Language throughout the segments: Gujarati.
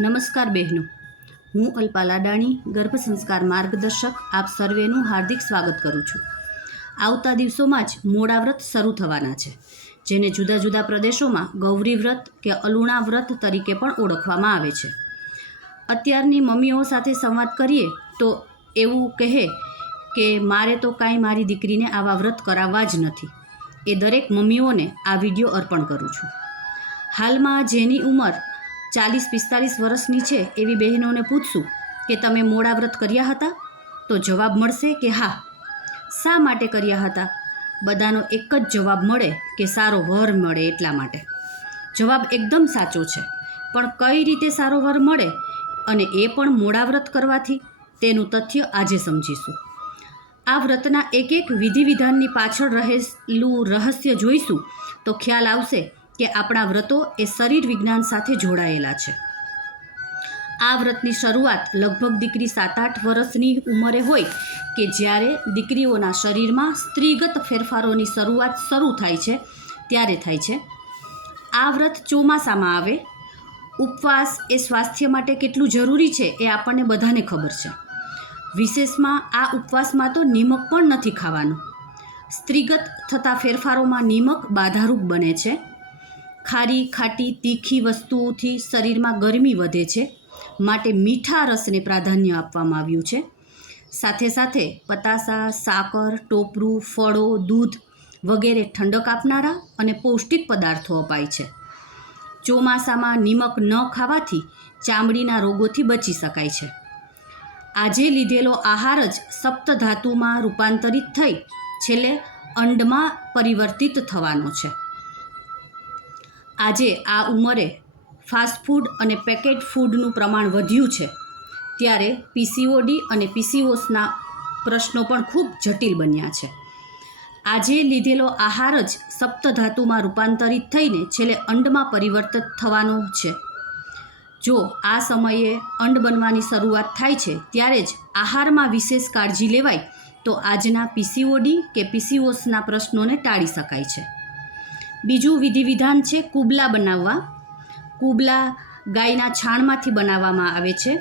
નમસ્કાર બહેનો, હું અલ્પા લાડાણી, ગર્ભ સંસ્કાર માર્ગદર્શક આપ સર્વેનું હાર્દિક સ્વાગત કરું છું. આવતા દિવસોમાં જ મોડા વ્રત શરૂ થવાના છે, જેને જુદા જુદા પ્રદેશોમાં ગૌરી વ્રત કે અલુણા વ્રત તરીકે પણ ઓળખવામાં આવે છે. અત્યારની મમ્મીઓ સાથે સંવાદ કરીએ તો એવું કહે કે મારે તો કાંઈ મારી દીકરીને આવા વ્રત કરાવવા જ નથી. એ દરેક મમ્મીઓને આ વિડીયો અર્પણ કરું છું. હાલમાં જેની ઉંમર 40-45 વર્ષની છે એવી બહેનોને પૂછશું કે તમે મોડા વ્રત કર્યા હતા? તો જવાબ મળશે કે હા. શા માટે કર્યા હતા? બધાનો એક જ જવાબ મળે કે સારો વર મળે એટલા માટે. જવાબ એકદમ સાચો છે, પણ કઈ રીતે સારો વર મળે અને એ પણ મોડા વ્રત કરવાથી, તેનું તથ્ય આજે સમજીશું. આ વ્રતના એક એક વિધિ વિધાનની પાછળ રહેલું રહસ્ય જોઈશું તો ખ્યાલ આવશે કે આપણા વ્રતો એ શરીર વિજ્ઞાન સાથે જોડાયેલા છે. આ વ્રતની શરૂઆત લગભગ દીકરી 7-8 વર્ષની ઉંમરે હોય કે જ્યારે દીકરીઓના શરીરમાં સ્ત્રીગત ફેરફારોની શરૂઆત શરૂ થાય છે ત્યારે થાય છે. આ વ્રત ચોમાસામાં આવે. ઉપવાસ એ સ્વાસ્થ્ય માટે કેટલું જરૂરી છે એ આપણને બધાને ખબર છે. વિશેષમાં આ ઉપવાસમાં તો નિમક પણ નથી ખાવાનું. સ્ત્રીગત થતા ફેરફારોમાં નિમક બાધારૂપ બને છે. ખારી, ખાટી, તીખી વસ્તુઓથી શરીરમાં ગરમી વધે છે, માટે મીઠા રસને પ્રાધાન્ય આપવામાં આવ્યું છે. સાથે સાથે પતાસા, સાકર, ટોપરું, ફળો, દૂધ વગેરે ઠંડક આપનારા અને પૌષ્ટિક પદાર્થો અપાય છે. ચોમાસામાં નિમક ન ખાવાથી ચામડીના રોગોથી બચી શકાય છે. આજે લીધેલો આહાર જ સપ્તધાતુમાં રૂપાંતરિત થઈ છેલ્લે અંડમાં પરિવર્તિત થવાનો છે. આજે આ ઉંમરે ફાસ્ટફૂડ અને પેકેટ ફૂડનું પ્રમાણ વધ્યું છે, ત્યારે પીસીઓડી અને પીસીઓએસના પ્રશ્નો પણ ખૂબ જટિલ બન્યા છે. આજે લીધેલો આહાર જ સપ્તધાતુમાં રૂપાંતરિત થઈને છેલ્લે અંડમાં પરિવર્તિત થવાનો છે. જો આ સમયે અંડ બનવાની શરૂઆત થાય છે ત્યારે જ આહારમાં વિશેષ કાળજી લેવાય તો આજના પીસીઓડી કે પીસીઓએસના પ્રશ્નોને ટાળી શકાય છે. બીજું વિધિ વિધાન છે કુબલા બનાવવા. કુબલા ગાયના છાણમાંથી બનાવવામાં આવે છે.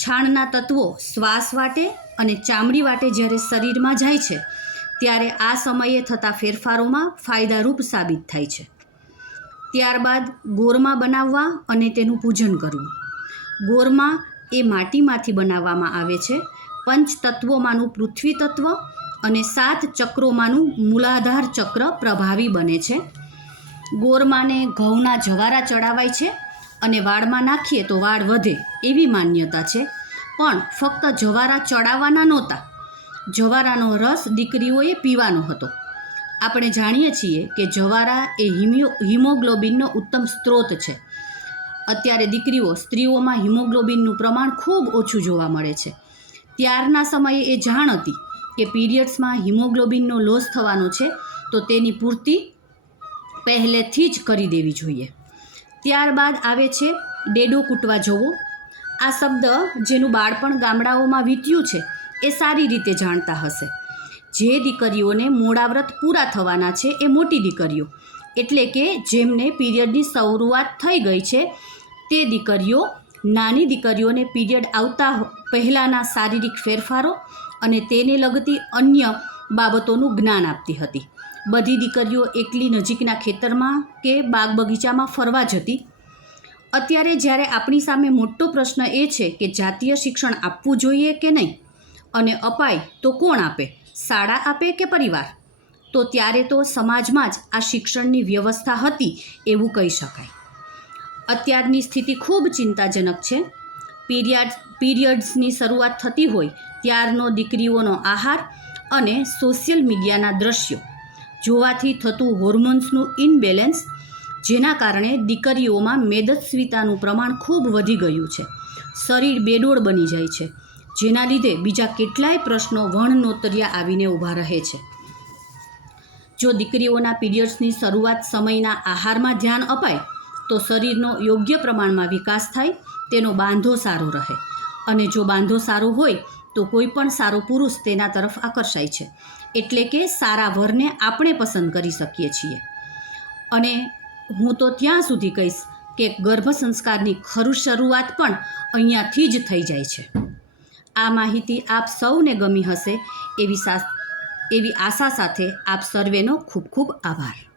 છાણના તત્વો શ્વાસ વાટે અને ચામડી વાટે જ્યારે શરીરમાં જાય છે ત્યારે આ સમયે થતા ફેરફારોમાં ફાયદારૂપ સાબિત થાય છે. ત્યારબાદ ગોરમા બનાવવા અને તેનું પૂજન કરવું. ગોરમા એ માટીમાંથી બનાવવામાં આવે છે. 5 તત્વોમાંનું પૃથ્વી તત્વ અને 7 ચક્રોમાંનું મૂલાધાર ચક્ર પ્રભાવી બને છે. ગોરમાને ઘઉંના જવારા ચડાવાય છે અને વાળમાં નાખીએ તો વાળ વધે એવી માન્યતા છે. પણ ફક્ત જવારા ચડાવવાના નહોતા, જવારાનો રસ દીકરીઓએ પીવાનો હતો. આપણે જાણીએ છીએ કે જવારા એ હિમોગ્લોબિનનો ઉત્તમ સ્ત્રોત છે. અત્યારે સ્ત્રીઓમાં હિમોગ્લોબિનનું પ્રમાણ ખૂબ ઓછું જોવા મળે છે. ત્યારના સમયે એ જાણ હતી કે પીરિયડ્સમાં હિમોગ્લોબિનનો લોસ થવાનો છે તો તેની પૂર્તિ પહેલેથી જ કરી દેવી જોઈએ. ત્યારબાદ આવે છે ડેડો કૂટવા જવો. આ શબ્દ જેનું બાળપણ ગામડાઓમાં વીત્યું છે એ સારી રીતે જાણતા હશે. જે દીકરીઓને મોડા વ્રત પૂરા થવાના છે એ મોટી દીકરીઓ, એટલે કે જેમને પીરિયડની શરૂઆત થઈ ગઈ છે તે દીકરીઓ નાની દીકરીઓને પીરિયડ આવતા પહેલાંના શારીરિક ફેરફારો અને તેને લગતી અન્ય બાબતોનું જ્ઞાન આપતી હતી. બધી દીકરીઓ એકલી નજીકના ખેતરમાં કે બાગ બગીચામાં ફરવા જતી. અત્યારે જ્યારે આપણી સામે મોટો પ્રશ્ન એ છે કે જાતીય શિક્ષણ આપવું જોઈએ કે નહીં, અને અપાય તો કોણ આપે, શાળા આપે કે પરિવાર, તો ત્યારે તો સમાજમાં જ આ શિક્ષણની વ્યવસ્થા હતી એવું કહી શકાય. અત્યારની સ્થિતિ ખૂબ ચિંતાજનક છે. પીરિયડ્સની શરૂઆત થતી હોય ત્યારનો દીકરીઓનો આહાર અને સોશિયલ મીડિયાના દ્રશ્યો જોવાથી થતું હોર્મોન્સનું ઇનબેલેન્સ, જેના કારણે દીકરીઓમાં મેદસ્વીતાનું પ્રમાણ ખૂબ વધી ગયું છે. શરીર બેડોળ બની જાય છે, જેના લીધે બીજા કેટલાય પ્રશ્નો વણનોતરિયા આવીને ઊભા રહે છે. જો દીકરીઓના પીરિયડ્સની શરૂઆત સમયના આહારમાં ધ્યાન અપાય તો શરીરનો યોગ્ય પ્રમાણમાં વિકાસ થાય, તેનો બાંધો સારો રહે, અને જો બાંધો સારો હોય તો કોઈ પણ સારો પુરુષ તેના તરફ આકર્ષાય છે. એટલે કે સારા વરને આપણે પસંદ કરી શકીએ છીએ. અને હું તો ત્યાં સુધી કહીશ કે ગર્ભ સંસ્કારની ખરું શરૂઆત પણ અહીંયાથી જ થઈ જાય છે. આ માહિતી આપ સૌને ગમી હશે એવી આશા સાથે આપ સર્વેનો ખૂબ ખૂબ આભાર.